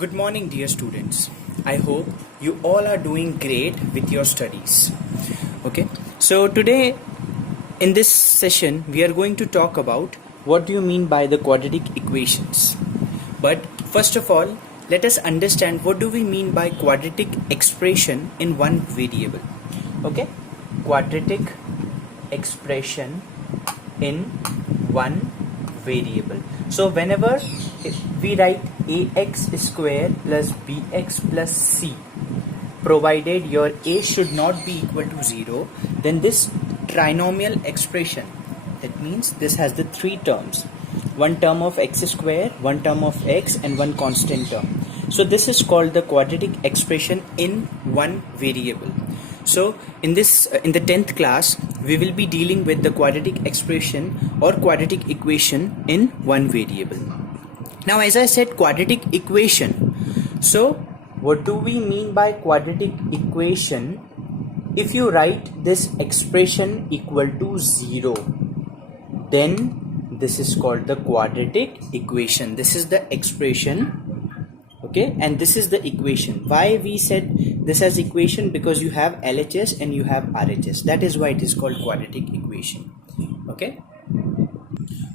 Good morning, dear students. I hope you all are doing great with your studies. Okay, so today in this session, we are going to talk about what do you mean by the quadratic equations. But first of all, let us understand what do we mean by quadratic expression in one variable. Okay, quadratic expression in one variable. So whenever we write ax square plus bx plus c, provided your a should not be equal to 0, then this trinomial expression, that means this has the three terms, one term of x square, one term of x, and one constant term. So this is called the quadratic expression in one variable. So in the 10th class, we will be dealing with the quadratic expression or quadratic equation in one variable. Now, as I said, quadratic equation. So what do we mean by quadratic equation? If you write this expression equal to 0, then this is called the quadratic equation. This is the expression. Okay, and this is the equation. Why we said this as equation? Because you have LHS and you have RHS. That is why it is called quadratic equation.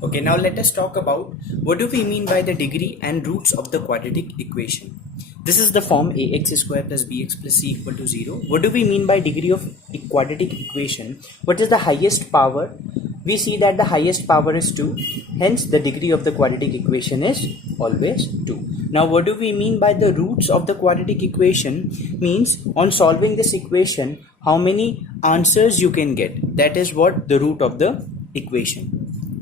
Okay, now let us talk about what do we mean by the degree and roots of the quadratic equation. This is the form ax square plus bx plus c equal to 0. What do we mean by degree of a quadratic equation? What is the highest power? We see that the highest power is 2. Hence, the degree of the quadratic equation is always 2. Now, what do we mean by the roots of the quadratic equation? Means on solving this equation, how many answers you can get. That is what the root of the equation.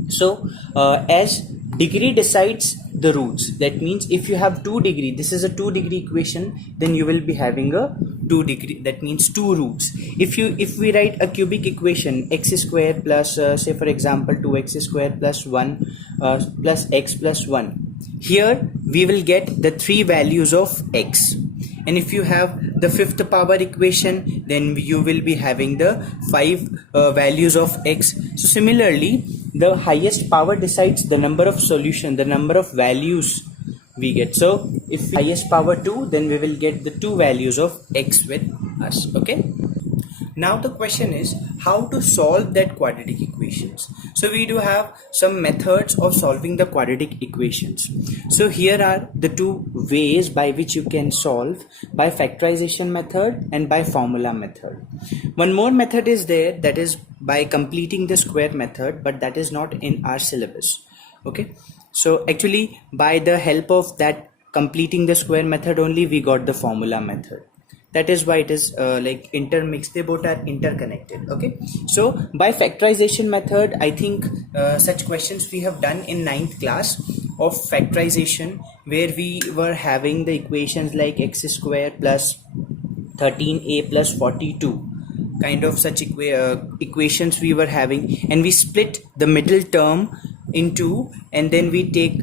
So, as degree decides the roots, that means if you have 2 degree, this is a 2 degree equation, then you will be having a 2 degree, that means 2 roots. If we write a cubic equation, x square plus say for example 2x square plus 1 plus x plus 1, here we will get the 3 values of x. And if you have the 5th power equation, then you will be having the 5 values of x. So similarly, the highest power decides the number of solution, the number of values we get. So if highest power 2, then we will get the 2 values of x with us. Okay, now the question is how to solve that quadratic equations. So we do have some methods of solving the quadratic equations. So here are the 2 ways by which you can solve, by factorization method and by formula method. One more method is there, that is by completing the square method, but that is not in our syllabus. Okay, so actually by the help of that completing the square method only we got the formula method. That is why it is like intermixed, they both are interconnected. Okay, so by factorization method, I think such questions we have done in 9th class of factorization, where we were having the equations like x square plus 13a plus 42, kind of such equations we were having, and we split the middle term into, and then we take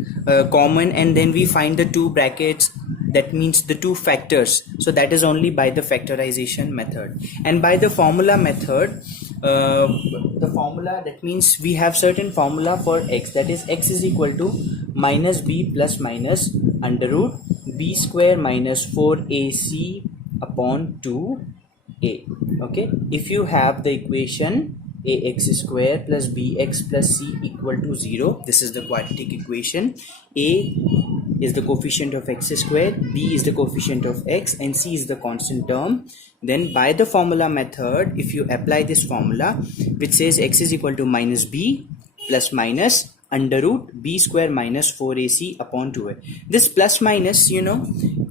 common, and then we find the 2 brackets, that means the 2 factors. So that is only by the factorization method. And by the formula method, the formula, that means we have certain formula for x, that is x is equal to minus b plus minus under root b square minus 4ac upon 2a. Okay, if you have the equation ax square plus bx plus c equal to 0, this is the quadratic equation. A is the coefficient of x square, b is the coefficient of x, and c is the constant term. Then by the formula method, if you apply this formula which says x is equal to minus b plus minus under root b square minus 4ac upon 2a. This plus minus,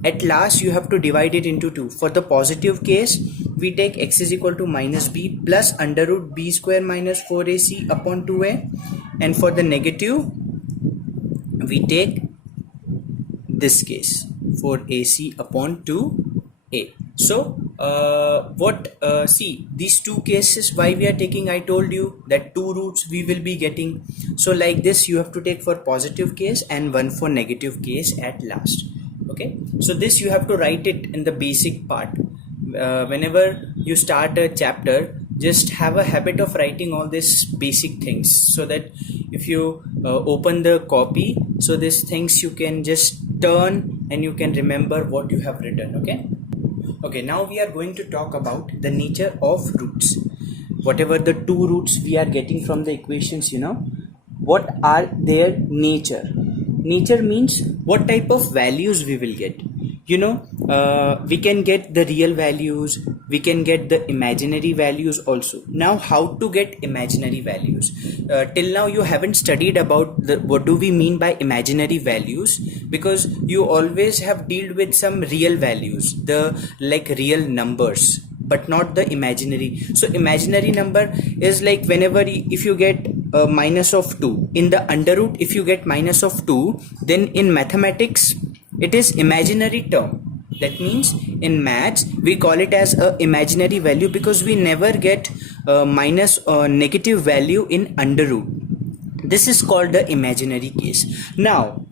at last you have to divide it into 2. For the positive case, we take x is equal to minus b plus under root b square minus 4ac upon 2a, and for the negative we take this case 4ac upon 2a. So see these 2 cases why we are taking, I told you that 2 roots we will be getting. So like this you have to take for positive case and one for negative case at last. Okay, so this you have to write it in the basic part. Whenever you start a chapter, just have a habit of writing all these basic things, so that if you open the copy, so these things you can just turn and you can remember what you have written. Okay, now we are going to talk about the nature of roots. Whatever the two roots we are getting from the equations, what are their nature? Nature means what type of values we will get. We can get the real values, we can get the imaginary values also. Now, how to get imaginary values? Till now you haven't studied about what do we mean by imaginary values, because you always have dealt with some real values, the like real numbers, but not the imaginary. So imaginary number is like whenever if you get a minus of 2 in the under root, if you get minus of 2, then in mathematics it is imaginary term. That means in maths we call it as a imaginary value, because we never get minus or negative value in under root. This is called the imaginary case. Now,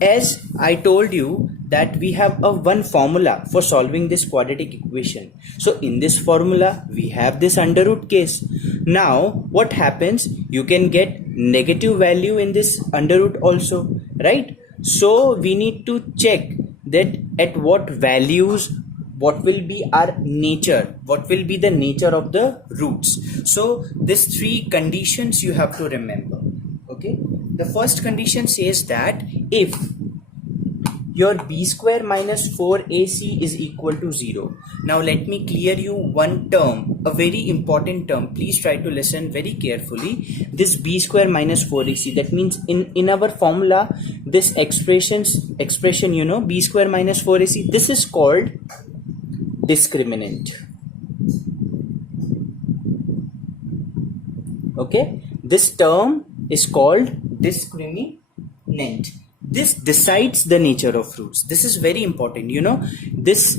as I told you that we have a one formula for solving this quadratic equation. So in this formula we have this under root case. Now what happens? You can get negative value in this under root also, right? So we need to check that at what values, what will be our nature, what will be the nature of the roots. So these three conditions you have to remember. Okay, the first condition says that if your b square minus 4ac is equal to 0. Now let me clear you one term, a very important term. Please try to listen very carefully. This b square minus 4ac, that means in our formula, this expression, b square minus 4ac, this is called discriminant. Okay, this term is called discriminant. This decides the nature of roots. This is very important. This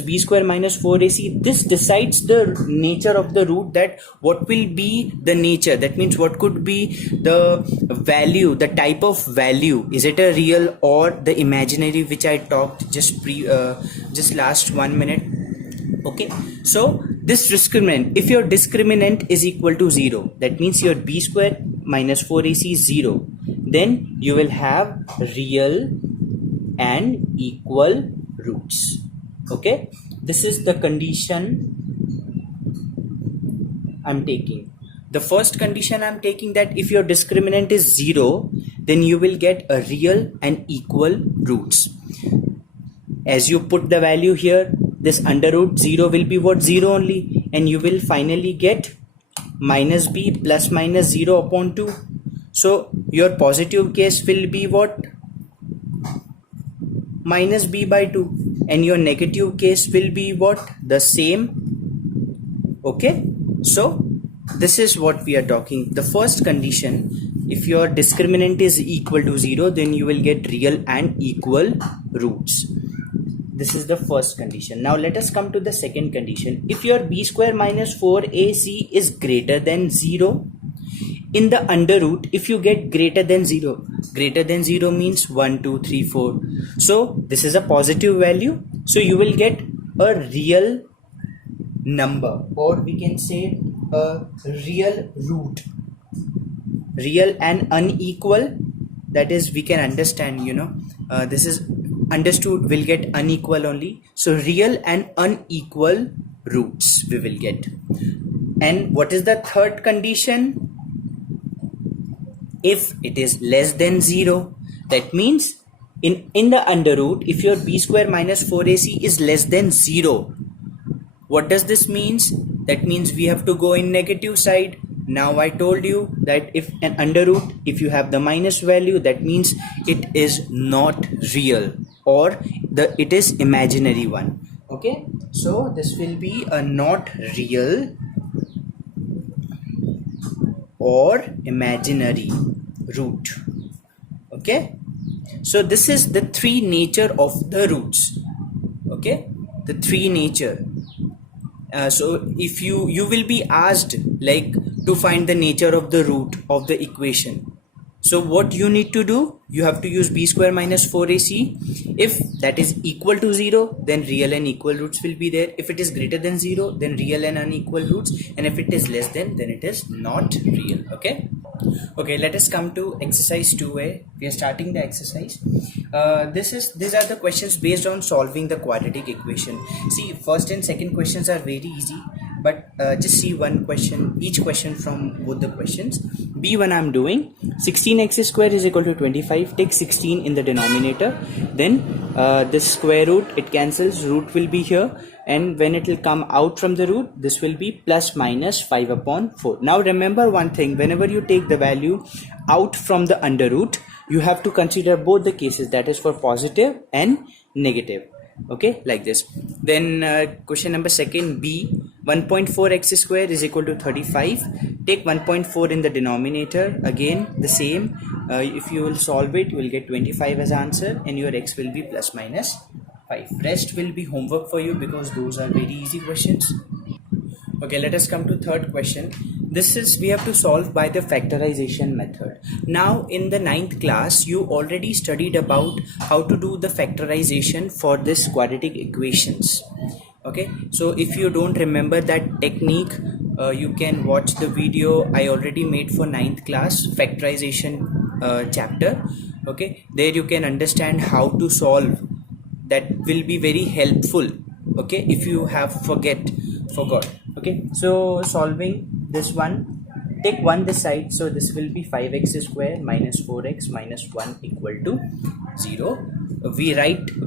b square minus 4ac, this decides the nature of the root, that what will be the nature. That means what could be the value, the type of value. Is it a real or the imaginary, which I talked just last 1 minute. Okay, so this discriminant, if your discriminant is equal to 0, that means your b square minus 4ac is 0, then you will have real and equal roots. Okay, this is the condition I'm taking. The first condition I'm taking, that if your discriminant is 0, then you will get a real and equal roots. As you put the value here, this under root 0 will be what? 0 only, and you will finally get minus b plus minus 0 upon 2. So your positive case will be what? Minus b by 2, and your negative case will be what? The same. Okay, so this is what we are talking. The first condition, if your discriminant is equal to 0, then you will get real and equal roots. This is the first condition. Now let us come to the second condition. If your b square minus 4ac is greater than 0, in the under root, if you get greater than 0 means 1, 2, 3, 4. So this is a positive value. So you will get a real number, or we can say a real root. Real and unequal, that is, we can understand, this is understood, will get unequal only. So real and unequal roots we will get. And what is the third condition? If it is less than 0, that means in the under root, if your b square minus 4ac is less than 0, what does this means? That means we have to go in negative side. Now I told you that if an under root, if you have the minus value, that means it is not real, or it is imaginary one. Okay, so this will be a not real or imaginary root. Okay, so this is the three nature of the roots. Okay, the three nature. So if you will be asked like to find the nature of the root of the equation, so what you need to do, you have to use b square minus 4ac. If that is equal to 0, then real and equal roots will be there. If it is greater than 0, then real and unequal roots, and if it is less than, then it is not real. Okay, let us come to exercise 2a. We are starting the exercise. These are the questions based on solving the quadratic equation. See, first and second questions are very easy, but just see one question, each question from both the questions. B1 I'm doing 16x square is equal to 25. Take 16 in the denominator. Then this square root, it cancels. Root will be here, and when it will come out from the root, this will be plus minus 5 upon 4. Now remember one thing: whenever you take the value out from the under root, you have to consider both the cases, that is for positive and negative. Okay, like this. Then question number second, B, 1.4x square is equal to 35. Take 1.4 in the denominator. Again the same, if you will solve it, you will get 25 as answer, and your x will be plus minus 5. Rest will be homework for you because those are very easy questions. Okay, let us come to third question. This is, we have to solve by the factorization method. Now in the 9th class you already studied about how to do the factorization for this quadratic equations. Okay, so if you don't remember that technique, you can watch the video I already made for 9th class factorization chapter. Okay, there you can understand how to solve. That will be very helpful. Okay, if you have forgot. Okay, so solving this one, take 1 this side, so this will be 5x square minus 4x minus 1 equal to 0.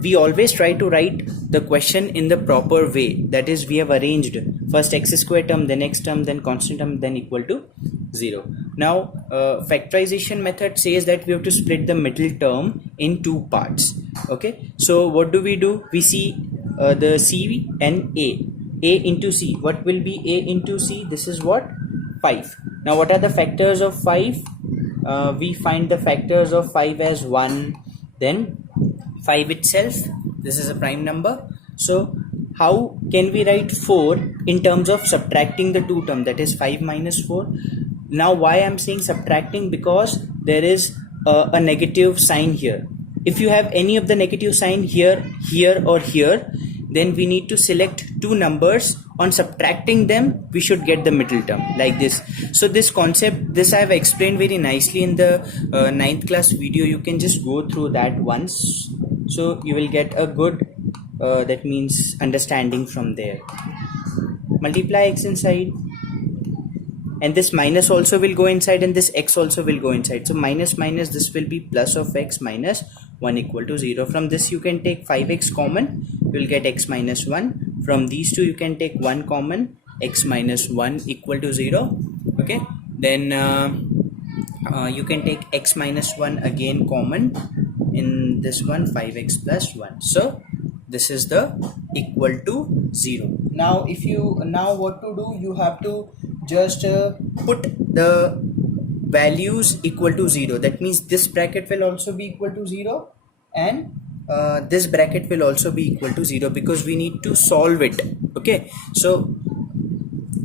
We always try to write the question in the proper way, that is, we have arranged first x square term, then x term, then constant term, then equal to 0. Now factorization method says that we have to split the middle term in 2 parts. Okay, so what do? We see the C and A into C. What will be A into C? This is what? 5. Now what are the factors of 5? We find the factors of 5 as 1, then 5 itself, this is a prime number. So how can we write 4 in terms of subtracting the 2 term, that is 5 minus 4? Now why I'm saying subtracting? Because there is a negative sign here. If you have any of the negative sign here, here or here, then we need to select 2 numbers. On subtracting them, we should get the middle term like this. So this concept, this I have explained very nicely in the 9th class video. You can just go through that once, so you will get a good that means understanding from there. Multiply x inside, and this minus also will go inside, and this x also will go inside. So minus minus, this will be plus of x minus 1 equal to 0. From this you can take 5x common, you will get x minus 1. From these two you can take 1 common, x minus 1 equal to 0. Okay, then you can take x minus 1 again common in this one, 5x plus 1. So this is the equal to 0. Now if you, now what to do, you have to just put the values equal to 0. That means this bracket will also be equal to 0, and this bracket will also be equal to 0, because we need to solve it. Okay, so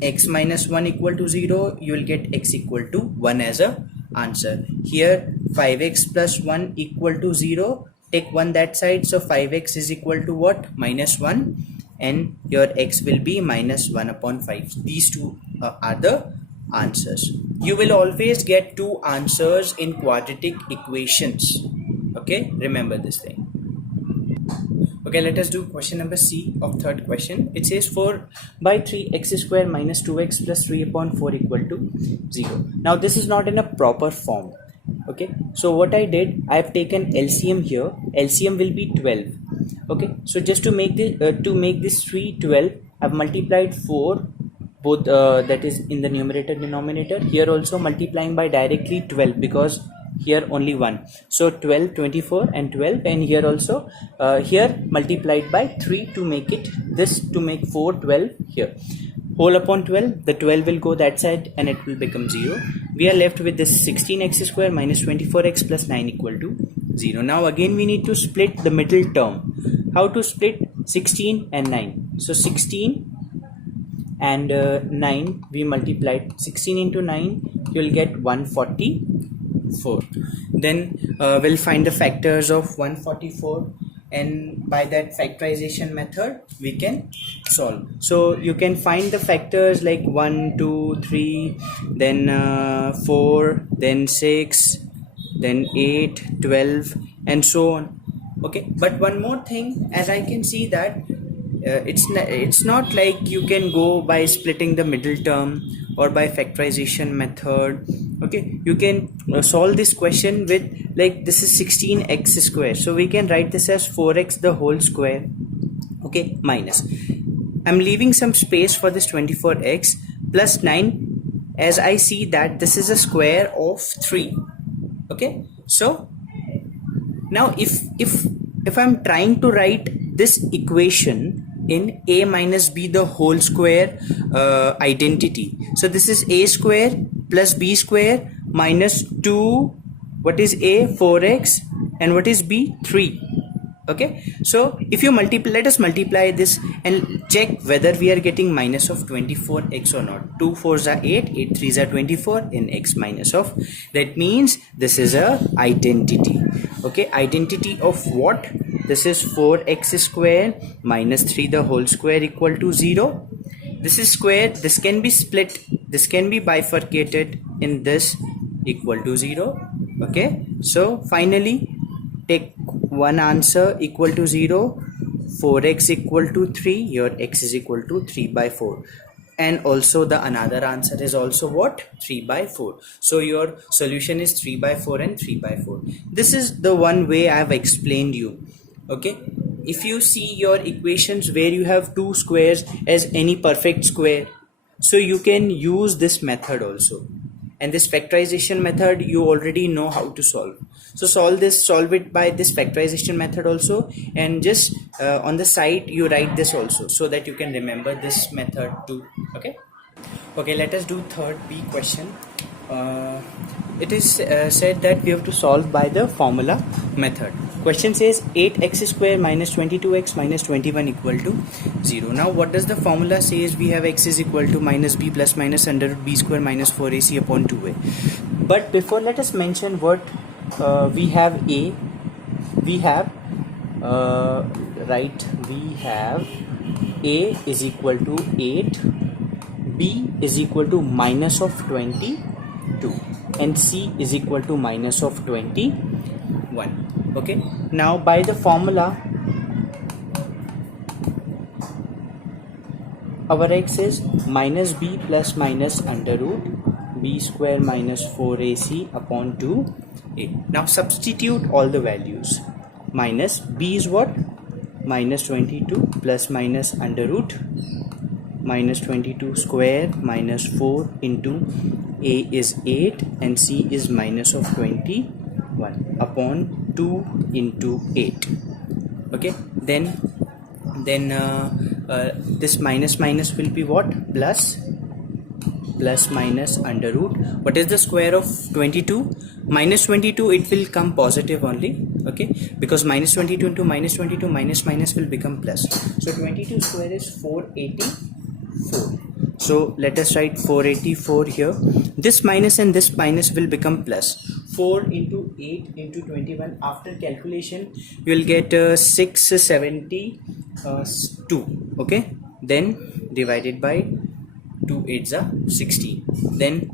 x minus 1 equal to 0, you will get x equal to 1 as a answer. Here 5x plus 1 equal to 0, take 1 that side, so 5x is equal to what? Minus 1, and your x will be minus 1 upon 5. These two are the answers. You will always get 2 answers in quadratic equations. Okay, remember this thing. Okay, let us do question number C of third question. It says 4 by 3 x square minus 2x plus 3 upon 4 equal to 0. Now this is not in a proper form. Okay, so what I did, I have taken LCM here. LCM will be 12. Okay, so just to make this 3 12, I have multiplied 4 both, that is in the numerator denominator. Here also multiplying by directly 12, because here only 1, so 12 24 and 12, and here also here multiplied by 3 to make it this, to make 4 12 here. Whole upon 12, the 12 will go that side and it will become 0. We are left with this 16x square minus 24x plus 9 equal to 0. Now again we need to split the middle term. How to split? 16 and 9. So 16 and 9 we multiplied. 16 into 9, you will get 144. Then we'll find the factors of 144, and by that factorization method we can solve. So you can find the factors like 1 2 3, then 4, then 6, then 8, 12, and so on. Okay, but one more thing, as I can see that it's not like you can go by splitting the middle term or by factorization method. Okay, you can solve this question with, like, this is 16x square, so we can write this as 4x the whole square. Okay, minus, I'm leaving some space for this 24x plus 9, as I see that this is a square of 3. Okay, so now if I'm trying to write this equation in a minus b the whole square identity, so this is a square plus b square minus 2, what is a, 4x, and what is b, 3. Okay, so if you multiply, let us multiply this and check whether we are getting minus of 24x or not. 2 4s are 8, 8 3s are 24, and x minus of, that means this is a identity. Okay, identity of what? This is 4x square minus 3 the whole square equal to 0. This is square, this can be split, this can be bifurcated in this equal to 0. Okay, so finally take one answer equal to 0, 4x equal to 3, your x is equal to 3 by 4, and also the another answer is also what, 3 by 4. So your solution is 3 by 4 and 3 by 4. This is the one way I have explained you. Okay, if you see your equations where you have two squares as any perfect square, so you can use this method also, and this factorization method you already know how to solve. So solve it by this factorization method also, and just on the side you write this also, so that you can remember this method too. Okay, let us do third B question. It is said that we have to solve by the formula method. Question says 8x square minus 22x minus 21 equal to 0. Now what does the formula says? We have x is equal to minus b plus minus under root b square minus 4ac upon 2a. But before, let us mention what we have. We have we have a is equal to 8, b is equal to minus of 22, and c is equal to minus of 21. Okay, now by the formula our x is minus b plus minus under root b square minus 4ac upon 2a. Now substitute all the values. Minus b is what? Minus 22 plus minus under root minus 22 square minus 4 into a is 8 and c is minus of 21 upon 2 into 8. Okay, then this minus will be what? Plus minus under root. What is the square of 22? Minus 22, it will come positive only. Okay, because minus 22 into minus 22, minus will become plus. So 22 square is 484. So let us write 484 here. This minus and this minus will become plus. 4 into 8 into 21, after calculation you will get 672. Okay, then divided by 2 8s are 16. Then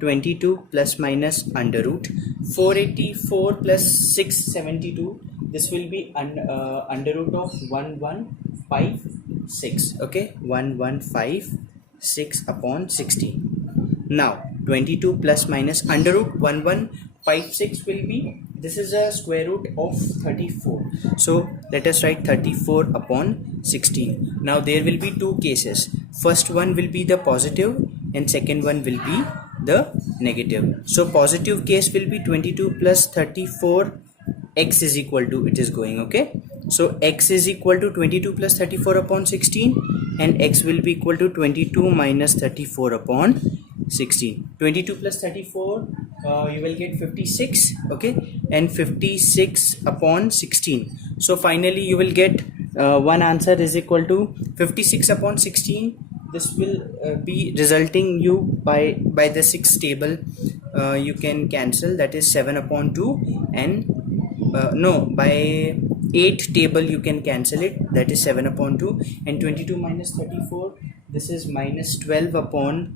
22 plus minus under root 484 plus 672, this will be under root of 1156. Okay, 1156 upon 16. Now 22 plus minus under root 1156 will be, this is a square root of 34. So let us write 34 upon 16. Now there will be two cases. First one will be the positive and second one will be the negative. So positive case will be 22 plus 34, x is equal to, it is going. Okay, so x is equal to 22 plus 34 upon 16, and x will be equal to 22 minus 34 upon 16. 22 plus 34, you will get 56. Okay, and 56 upon 16. So finally you will get one answer is equal to 56 upon 16. This will be resulting you by the 6th table. You can cancel, that is 7 upon 2, and no, by 8 table you can cancel it, that is 7 upon 2, and 22 minus 34, this is minus 12 upon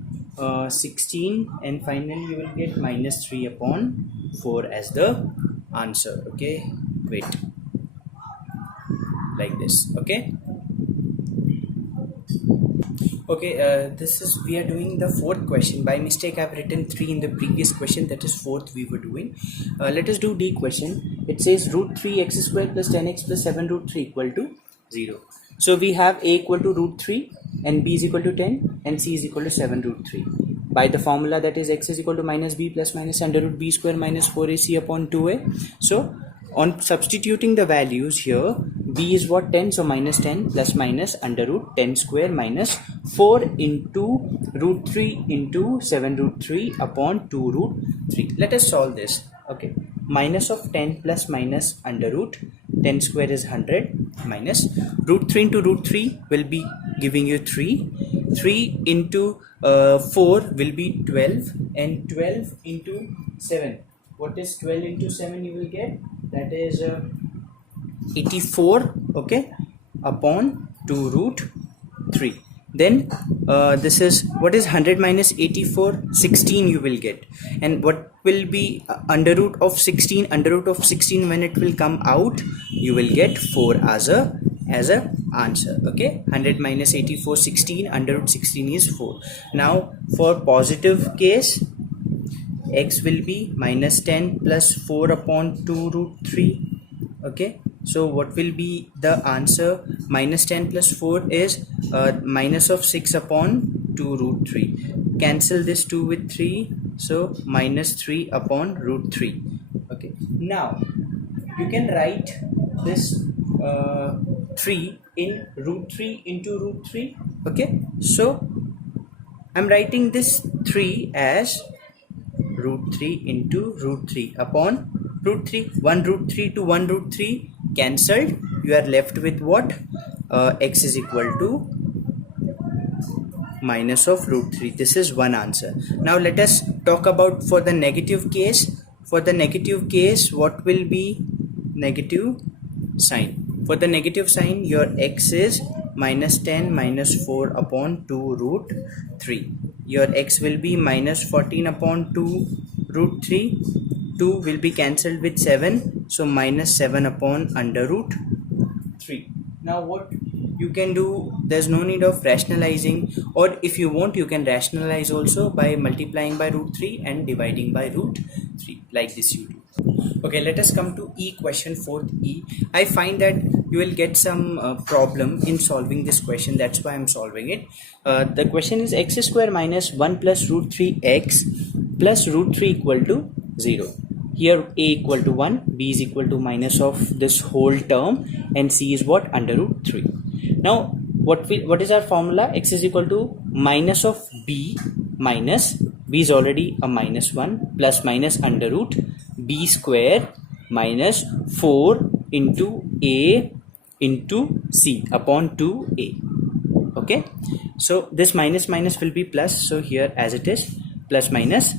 16, and finally you will get minus 3 upon 4 as the answer. Okay, wait. like this. Okay. Okay, this is, we are doing the fourth question. By mistake I've written 3 in the previous question, that is fourth we were doing. Let us do D question. It says root 3 x square plus 10x plus 7 root 3 equal to 0. So we have a equal to root 3 and b is equal to 10 and c is equal to 7 root 3. By the formula, that is x is equal to minus b plus minus under root b square minus 4ac upon 2a. So on substituting the values here, b is what, 10, so minus 10 plus minus under root 10 square minus 4 into root 3 into 7 root 3 upon 2 root 3. Let us solve this. Okay, minus of 10 plus minus under root 10 square is 100 minus root 3 into root 3 will be giving you 3 into 4 will be 12, and 12 into 7, what is 12 into 7 you will get, that is 84, okay, upon 2 root 3. Then this is, what is 100 minus 84, 16 you will get. And what will be under root of 16? Under root of 16, when it will come out, you will get 4 as a answer. Okay, 100 minus 84, 16, under root 16 is 4. Now for positive case, x will be minus 10 plus 4 upon 2 root 3. Okay, so what will be the answer? Minus 10 plus 4 is minus of 6 upon 2 root 3. Cancel this 2 with 3, so minus 3 upon root 3. Okay, now you can write this 3 in root 3 into root 3. Okay, so I'm writing this 3 as root 3 into root 3 upon root 3. 1 root 3 to 1 root 3 cancelled. You are left with what? X is equal to minus of root 3. This is one answer. Now let us talk about for the negative case. For the negative case, what will be negative sign? For the negative sign, your x is minus 10 minus 4 upon 2 root 3. Your x will be minus 14 upon 2 root 3. 2 will be cancelled with 7, so minus 7 upon under root 3. Now what you can do, there's no need of rationalizing, or if you want, you can rationalize also by multiplying by root 3 and dividing by root 3, like this you do. Okay, let us come to E question, fourth E. I find that you will get some problem in solving this question, that's why I'm solving it. The question is x square minus 1 plus root 3x plus root 3 equal to 0. Here a equal to 1, b is equal to minus of this whole term, and c is what? Under root 3. Now what is our formula? X is equal to minus of b minus, b is already a minus 1, plus minus under root b square minus 4 into a into c upon 2a. Okay, so this minus minus will be plus, so here as it is plus minus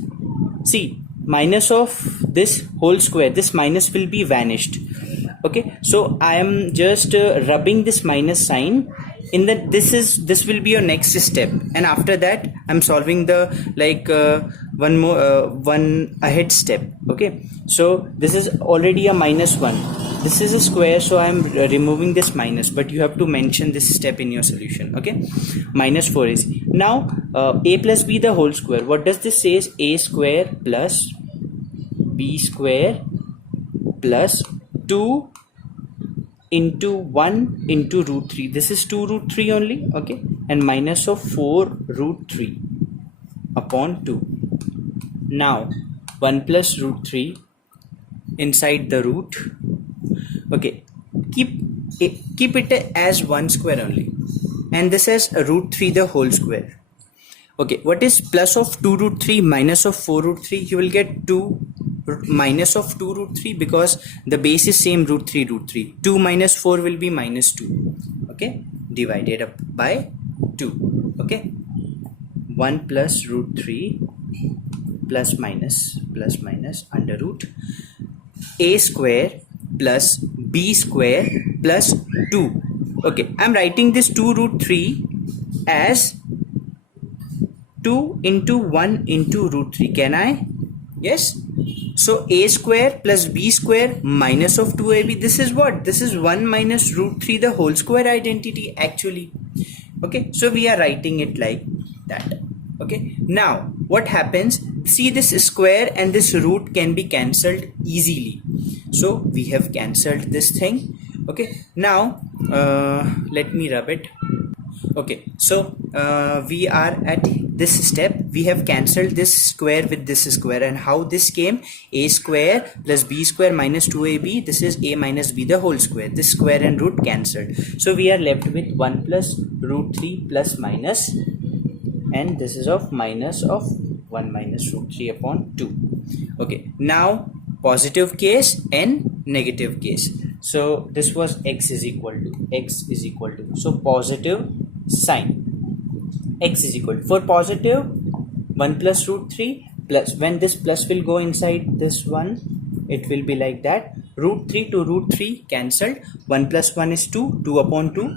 c minus of this whole square, this minus will be vanished. Okay, so I am just rubbing this minus sign in that this will be your next step, and after that I'm solving the one ahead step. Okay, so this is already a minus 1, this is a square, so I'm removing this minus, but you have to mention this step in your solution. Okay, minus 4 is now a plus b the whole square. What does this say? Is a square plus b square plus 2 into 1 into root 3. This is 2 root 3 only. Okay, and minus of 4 root 3 upon 2. Now 1 plus root 3 inside the root. Okay, keep it as 1 square only, and this is root 3 the whole square. Okay, what is plus of 2 root 3 minus of 4 root 3? You will get 2 minus of 2 root 3 because the base is same, root 3 root 3. 2 minus 4 will be minus 2. Okay, divided up by 2. Okay, 1 plus root 3 plus minus under root a square plus b square plus 2. Okay, I'm writing this 2 root 3 as 2 into 1 into root 3. Can I? Yes. So a square plus b square minus of 2ab, this is what? This is 1 minus root 3 the whole square identity actually. Okay, so we are writing it like that. Okay, now what happens? See, this square and this root can be cancelled easily. So we have cancelled this thing. Okay, now let me rub it. Okay, so we are at this step. We have cancelled this square with this square, and how this came? A square plus b square minus 2ab, this is a minus b the whole square. This square and root cancelled, so we are left with 1 plus root 3 plus minus, and this is of minus of 1 minus root 3 upon 2. Okay, now positive case and negative case. So this was x is equal to, so positive sign, x is equal to, for positive 1 plus root 3 plus, when this plus will go inside this one, it will be like that. Root 3 to root 3 cancelled, 1 plus 1 is 2, 2 upon 2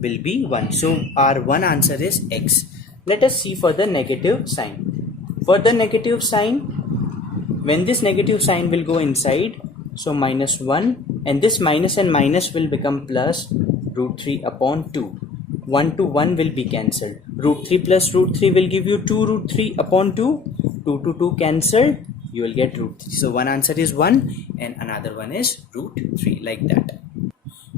will be 1. So our one answer is x. Let us see for the negative sign. For the negative sign, when this negative sign will go inside, so minus 1, and this minus and minus will become plus root 3 upon 2. 1 to 1 will be cancelled. Root 3 plus root 3 will give you 2 root 3 upon 2. 2 to 2 cancelled, you will get root 3. So one answer is 1 and another one is root 3, like that.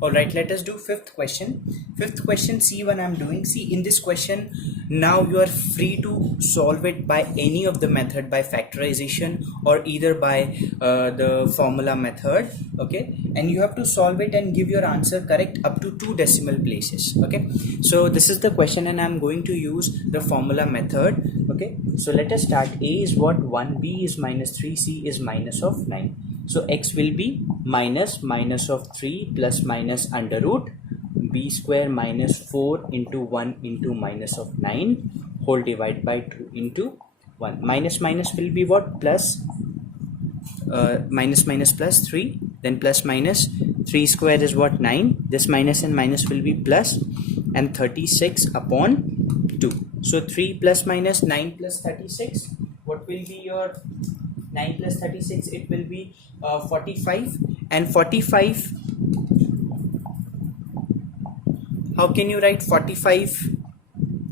Alright, let us do fifth question. Fifth question, see what I am doing. See, in this question, now you are free to solve it by any of the method, by factorization or either by the formula method. Okay, and you have to solve it and give your answer correct up to 2 decimal places. Okay, so this is the question and I am going to use the formula method. Okay, so let us start. A is what? 1, B is minus 3, C is minus of 9. So x will be minus of 3 plus minus under root b square minus 4 into 1 into minus of 9 whole divided by 2 into 1. Minus will be what? Plus minus plus 3, then plus minus 3 square is what? 9. This minus and minus will be plus, and 36 upon 2. So 3 plus minus 9 plus 36, what will be your 9 plus 36? It will be 45, and 45, how can you write 45?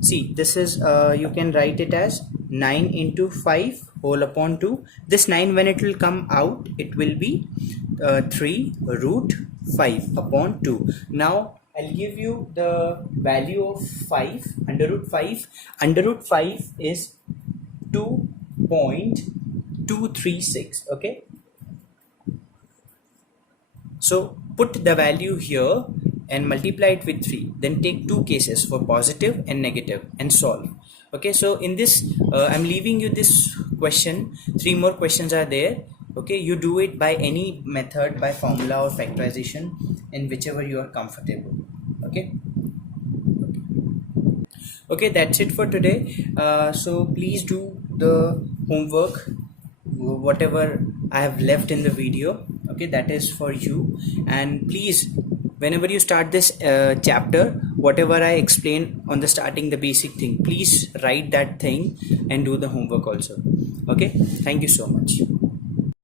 See, this is you can write it as 9 into 5 whole upon 2. This 9, when it will come out, it will be 3 root 5 upon 2. Now I'll give you the value of 5, under root 5. Under root 5 is 2.236. okay, so put the value here and multiply it with 3, then take 2 cases for positive and negative and solve. Okay, so in this I'm leaving you this question. 3 more questions are there. Okay, you do it by any method, by formula or factorization, in whichever you are comfortable. Okay, that's it for today. So please do the homework, whatever I have left in the video. Okay, that is for you. And please, whenever you start this chapter, whatever I explained on the starting, the basic thing, please write that thing and do the homework also. Okay, thank you so much.